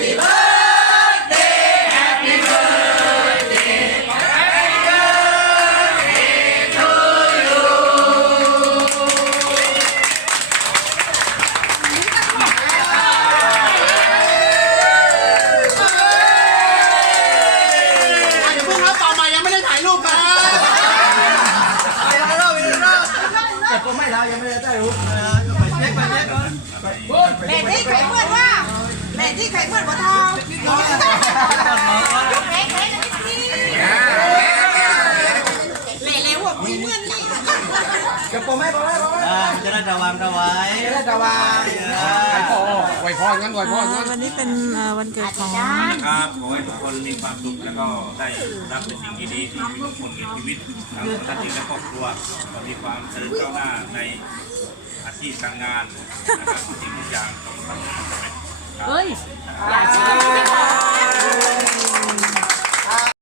อย่าเพิ่งครัปต่อมายังไม่ได้ถ่ายรูปครับแต่ก็ไม่แล้วยังไม่ได้ถ่ายรูปนะไปเช็คไปเช็ค Bendiga, irmã! ที่ไข่เพื่อนบ่ท่าเละเลยว่ามีเมื่อนนี่กระโปรงไหมบอกไหมบอกไหมอ่าจะได้ระวังระไว้จะระวังไหวพอไหวพองั้นไหวพองันวันนี้เป็นวันเกิดของครับขอให้ทุกคนมีความสุขแล้วก็ได้รับในสิ่งดีๆที่มีคนเกิยชีวิตทางท่านเองและครอบครัวมีความเจริญก้าวหน้าในอาชีพการงานนะครับสิ่งทุกอย่างต้องทำ เฮ้ยอย่าเช